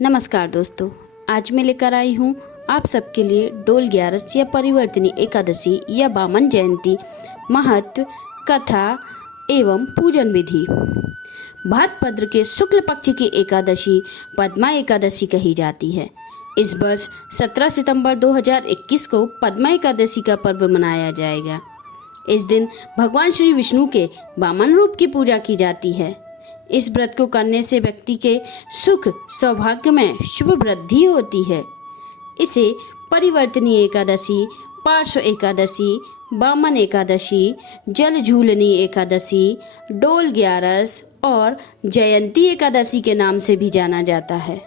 नमस्कार दोस्तों, आज मैं लेकर आई हूँ आप सबके लिए डोल 11 या परिवर्तनी एकादशी या वामन जयंती महत्व, कथा एवं पूजन विधि। भाद्रपद के शुक्ल पक्ष की एकादशी पद्मा एकादशी कही जाती है। इस वर्ष 17 सितंबर 2021 को पद्मा एकादशी का पर्व मनाया जाएगा। इस दिन भगवान श्री विष्णु के वामन रूप की पूजा की जाती है। इस व्रत को करने से व्यक्ति के सुख सौभाग्य में शुभ वृद्धि होती है। इसे परिवर्तनी एकादशी, पार्श्व एकादशी, वामन एकादशी, जल झूलनी एकादशी, डोल 11 और जयंती एकादशी के नाम से भी जाना जाता है।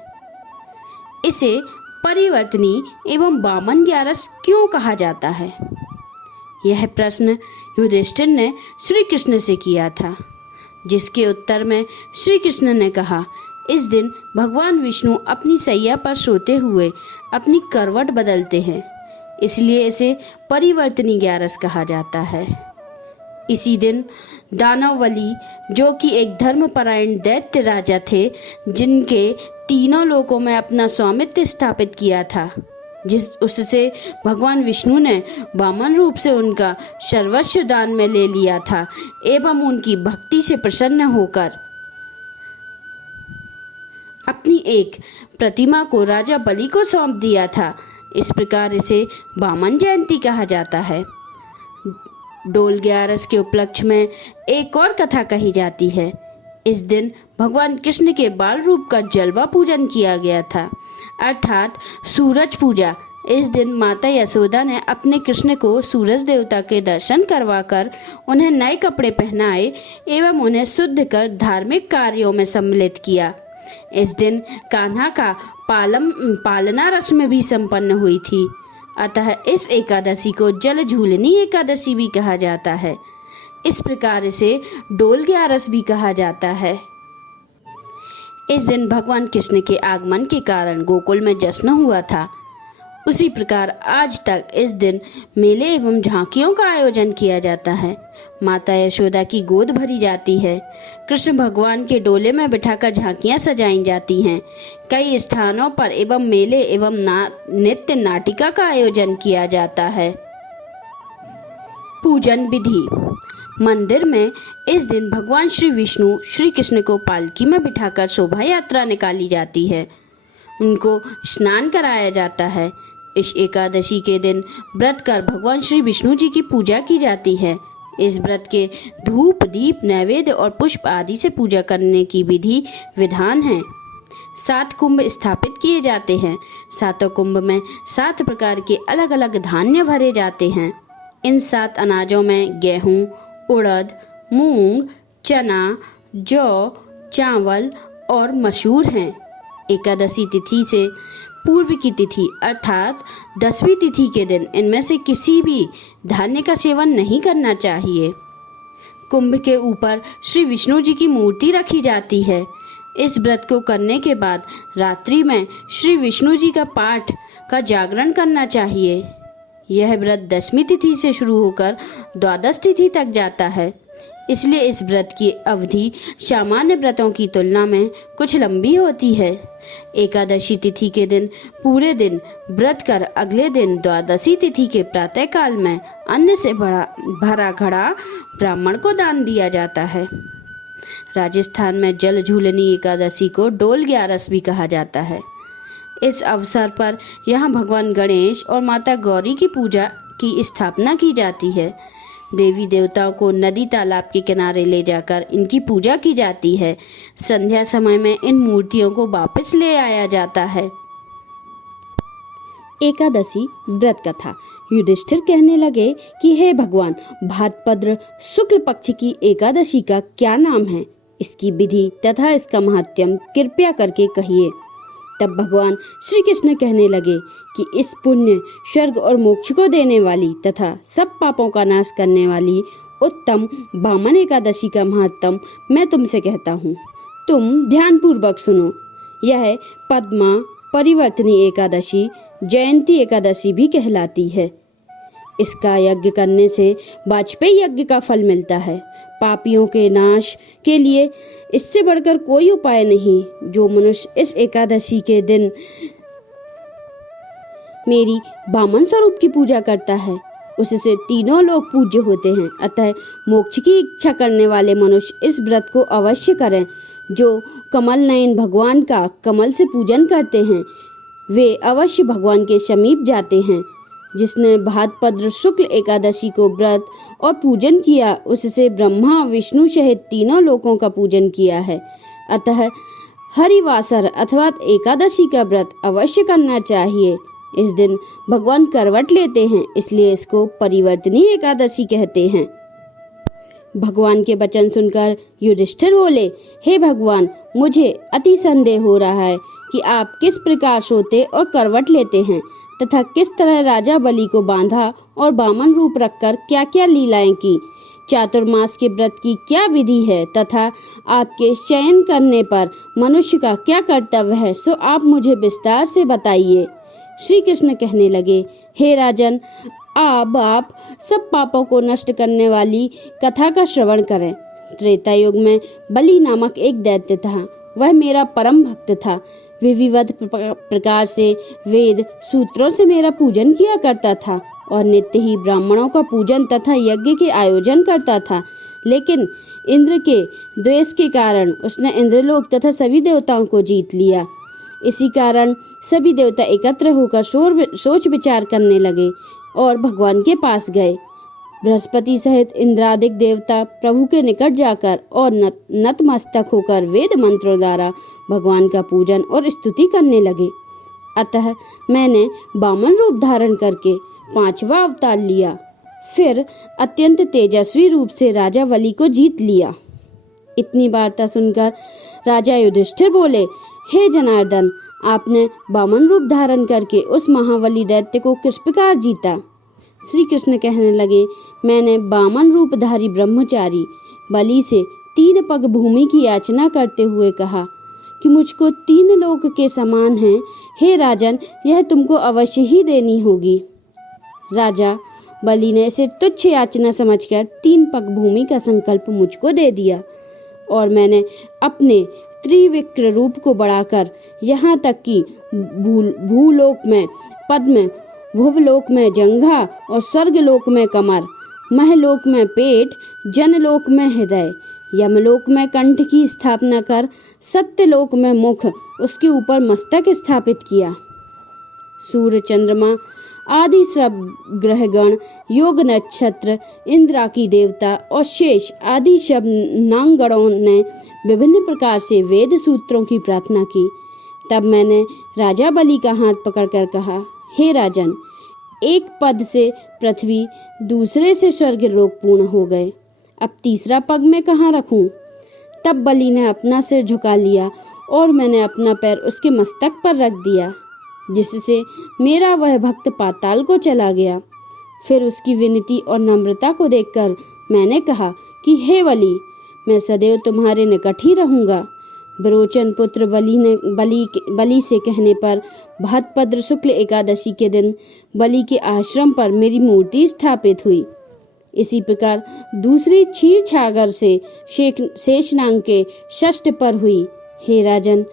इसे परिवर्तनी एवं वामन 11 क्यों कहा जाता है? यह प्रश्न युधिष्ठिर ने श्री कृष्ण से किया था, जिसके उत्तर में श्री कृष्ण ने कहा, इस दिन भगवान विष्णु अपनी सैया पर सोते हुए अपनी करवट बदलते हैं, इसलिए इसे परिवर्तनी 11 कहा जाता है। इसी दिन दानववली, जो कि एक धर्मपरायण दैत्य राजा थे, जिनके तीनों लोकों में अपना स्वामित्व स्थापित किया था, उससे भगवान विष्णु ने वामन रूप से उनका सर्वस्व दान में ले लिया था एवं उनकी भक्ति से प्रसन्न होकर अपनी एक प्रतिमा को राजा बलि को सौंप दिया था। इस प्रकार इसे वामन जयंती कहा जाता है। डोल 11 के उपलक्ष्य में एक और कथा कही जाती है। इस दिन भगवान कृष्ण के बाल रूप का जलवा पूजन किया गया था, अर्थात सूरज पूजा। इस दिन माता यशोदा ने अपने कृष्ण को सूरज देवता के दर्शन करवाकर उन्हें नए कपड़े पहनाए एवं उन्हें शुद्ध कर धार्मिक कार्यों में सम्मिलित किया। इस दिन कान्हा का पालना रस्म भी संपन्न हुई थी, अतः इस एकादशी को जल झूलनी एकादशी भी कहा जाता है। इस प्रकार इसे डोल 11 भी कहा जाता है। इस दिन भगवान कृष्ण के आगमन के कारण गोकुल में जश्न हुआ था। उसी प्रकार आज तक इस दिन मेले एवं झांकियों का आयोजन किया जाता है। माता यशोदा की गोद भरी जाती है। कृष्ण भगवान के डोले में बिठाकर झांकियां सजाई जाती हैं। कई स्थानों पर एवं मेले एवं नृत्य नाटिका का आयोजन किया जाता है। पूजन विधि। मंदिर में इस दिन भगवान श्री विष्णु श्री कृष्ण को पालकी में बिठाकर शोभा यात्रा निकाली जाती है। उनको स्नान कराया जाता है। इस एकादशी के दिन व्रत कर भगवान श्री विष्णु जी की पूजा की जाती है। इस व्रत के धूप, दीप, नैवेद्य और पुष्प आदि से पूजा करने की विधि विधान है। 7 कुंभ स्थापित किए जाते हैं। 7 कुंभ में 7 प्रकार के अलग अलग धान्य भरे जाते हैं। इन 7 अनाजों में गेहूं, उड़द, मूंग, चना, जौ, चावल और मसूर हैं। एकादशी तिथि से पूर्व की तिथि अर्थात 10वीं तिथि के दिन इनमें से किसी भी धान्य का सेवन नहीं करना चाहिए। कुंभ के ऊपर श्री विष्णु जी की मूर्ति रखी जाती है। इस व्रत को करने के बाद रात्रि में श्री विष्णु जी का पाठ का जागरण करना चाहिए। यह व्रत 10वीं तिथि से शुरू होकर 12 तिथि तक जाता है, इसलिए इस व्रत की अवधि सामान्य व्रतों की तुलना में कुछ लंबी होती है। एकादशी तिथि के दिन पूरे दिन व्रत कर अगले दिन द्वादशी तिथि के प्रातः काल में अन्न से भरा घड़ा ब्राह्मण को दान दिया जाता है। राजस्थान में जल झूलनी एकादशी को डोल 11 भी कहा जाता है। इस अवसर पर यहाँ भगवान गणेश और माता गौरी की पूजा की स्थापना की जाती है। देवी देवताओं को नदी तालाब के किनारे ले जाकर इनकी पूजा की जाती है। संध्या समय में इन मूर्तियों को वापस ले आया जाता है। एकादशी व्रत कथा। युधिष्ठिर कहने लगे कि हे भगवान, भाद्रपद शुक्ल पक्ष की एकादशी का क्या नाम है? इसकी विधि तथा इसका महात्म्य कृपया करके कहिए। तब भगवान श्री कृष्ण कहने लगे कि इस पुण्य, स्वर्ग और मोक्ष को देने वाली तथा सब पापों का नाश करने वाली उत्तम वामन एकादशी का महात्म मैं तुमसे कहता हूँ। तुम ध्यानपूर्वक सुनो। यह पद्मा, परिवर्तनी एकादशी, जयंती एकादशी भी कहलाती है। इसका यज्ञ करने से वाजपेयी यज्ञ का फल मिलता है। पापियों के नाश के लिए इससे बढ़कर कोई उपाय नहीं। जो मनुष्य इस एकादशी के दिन मेरी वामन स्वरूप की पूजा करता है उससे तीनों लोग पूज्य होते हैं। अतः मोक्ष की इच्छा करने वाले मनुष्य इस व्रत को अवश्य करें। जो कमल नयन भगवान का कमल से पूजन करते हैं वे अवश्य भगवान के समीप जाते हैं। जिसने भाद्रपद शुक्ल एकादशी को व्रत और पूजन किया उससे ब्रह्मा विष्णु सहित तीनों लोकों का पूजन किया है। अतः हरिवासर अथवा एकादशी का व्रत अवश्य करना चाहिए। इस दिन भगवान करवट लेते हैं इसलिए इसको परिवर्तनी एकादशी कहते हैं। भगवान के वचन सुनकर युधिष्ठिर बोले, हे भगवान, मुझे अति संदेह हो रहा है कि आप किस प्रकार सोते और करवट लेते हैं तथा किस तरह राजा बलि को बांधा और वामन रूप रखकर क्या क्या लीलाएं की। चातुर्मास के व्रत की क्या विधि है तथा आपके चयन करने पर मनुष्य का क्या कर्तव्य है, सो आप मुझे विस्तार से बताइए। श्री कृष्ण कहने लगे, हे राजन, अब आप सब पापों को नष्ट करने वाली कथा का श्रवण करें। त्रेता युग में बलि नामक एक दैत्य था। वह मेरा परम भक्त था। विधिवत प्रकार से वेद सूत्रों से मेरा पूजन किया करता था और नित्य ही ब्राह्मणों का पूजन तथा यज्ञ के आयोजन करता था। लेकिन इंद्र के द्वेष के कारण उसने इंद्रलोक तथा सभी देवताओं को जीत लिया। इसी कारण सभी देवता एकत्र होकर सोच विचार करने लगे और भगवान के पास गए। बृहस्पति सहित इंद्रादिक देवता प्रभु के निकट जाकर और नतमस्तक होकर वेद मंत्रों द्वारा भगवान का पूजन और स्तुति करने लगे। अतः मैंने वामन रूप धारण करके 5वां अवतार लिया। फिर अत्यंत तेजस्वी रूप से राजा बलि को जीत लिया। इतनी वार्ता सुनकर राजा युधिष्ठिर बोले, हे जनार्दन, आपने वामन रूप धारण करके उस महाबली दैत्य को किस प्रकार जीता। श्री कृष्ण कहने लगे, मैंने वामन रूपधारी ब्रह्मचारी बलि से 3 पग भूमि की याचना करते हुए कहा कि मुझको 3 लोक के समान है। हे राजन, यह तुमको अवश्य ही देनी होगी। राजा बलि ने इसे तुच्छ याचना समझकर 3 पग भूमि का संकल्प मुझको दे दिया और मैंने अपने त्रिविक्र रूप को बढ़ाकर यहाँ तक कि भूलोक में पद्म, भुवलोक में जंघा और स्वर्गलोक में कमर, महलोक में पेट, जनलोक में हृदय, यमलोक में कंठ की स्थापना कर सत्यलोक में मुख, उसके ऊपर मस्तक स्थापित किया। सूर्य, चंद्रमा आदि सब ग्रहगण, योग नक्षत्र, इंद्राकी देवता और शेष आदि सब नांगणों ने विभिन्न प्रकार से वेद सूत्रों की प्रार्थना की। तब मैंने राजा बलि का हाथ पकड़कर कहा, हे राजन, एक पद से पृथ्वी, दूसरे से स्वर्ग लोक पूर्ण हो गए। अब तीसरा पग मैं कहाँ रखूं? तब बलि ने अपना सिर झुका लिया और मैंने अपना पैर उसके मस्तक पर रख दिया, जिससे मेरा वह भक्त पाताल को चला गया। फिर उसकी विनती और नम्रता को देखकर मैंने कहा कि हे बलि, मैं सदैव तुम्हारे निकट ही रहूंगा। विरोचन पुत्र बलि से कहने पर भाद्रपद शुक्ल एकादशी के दिन बलि के आश्रम पर मेरी मूर्ति स्थापित हुई। इसी प्रकार दूसरी क्षीर छागर से शेषनाग के षष्ठ पर हुई। हे राजन,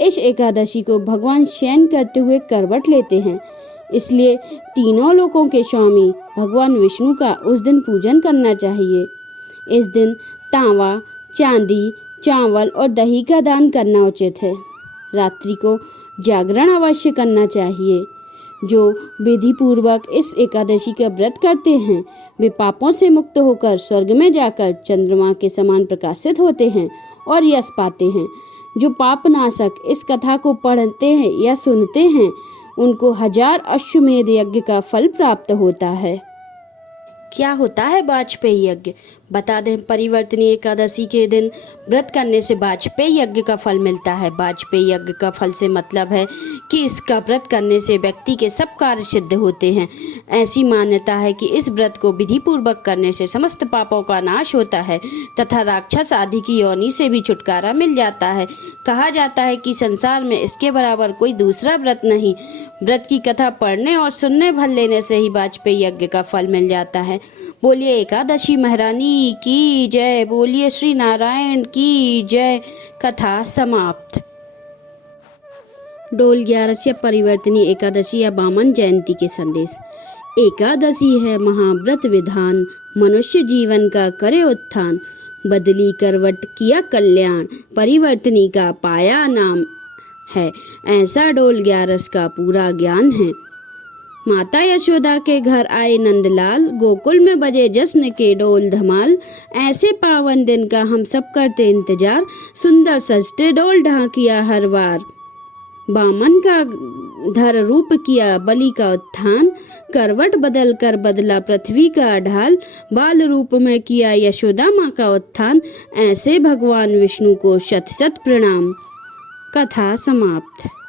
इस एकादशी को भगवान शयन करते हुए करवट लेते हैं, इसलिए तीनों लोकों के स्वामी भगवान विष्णु का उस दिन पूजन करना चाहिए। इस दिन तांबा, चांदी, चावल और दही का दान करना उचित है। रात्रि को जागरण अवश्य करना चाहिए। जो विधि पूर्वक इस एकादशी का व्रत करते हैं वे पापों से मुक्त होकर स्वर्ग में जाकर चंद्रमा के समान प्रकाशित होते हैं और यश पाते हैं। जो पापनाशक इस कथा को पढ़ते हैं या सुनते हैं उनको 1000 अश्वमेध यज्ञ का फल प्राप्त होता है। क्या होता है वाजपेयी यज्ञ? बता दें, परिवर्तनी एकादशी के दिन व्रत करने से वाजपेयी यज्ञ का फल मिलता है। वाजपेयी यज्ञ का फल से मतलब है कि इसका व्रत करने से व्यक्ति के सब कार्य सिद्ध होते हैं। ऐसी मान्यता है कि इस व्रत को विधि पूर्वक करने से समस्त पापों का नाश होता है तथा राक्षस आदि की योनि से भी छुटकारा मिल जाता है। कहा जाता है कि संसार में इसके बराबर कोई दूसरा व्रत नहीं। व्रत की कथा पढ़ने और सुनने भर लेने से ही वाजपेयी यज्ञ का फल मिल जाता है। बोलिए एकादशी महारानी की जय, बोलिए श्री नारायण की जय। कथा समाप्त। डोल 11 या परिवर्तनी एकादशी या वामन जयंती के संदेश। एकादशी है महाव्रत विधान, मनुष्य जीवन का करे उत्थान। बदली करवट किया कल्याण, परिवर्तनी का पाया नाम है। ऐसा डोल 11 का पूरा ज्ञान है। माता यशोदा के घर आए नंदलाल, गोकुल में बजे जश्न के डोल धमाल। ऐसे पावन दिन का हम सब करते इंतजार, सुंदर सजते डोल ढाकिया हर बार। बामन का धर रूप किया बलि का उत्थान, करवट बदल कर बदला पृथ्वी का ढाल। बाल रूप में किया यशोदा माँ का उत्थान, ऐसे भगवान विष्णु को शत शत प्रणाम। कथा समाप्त।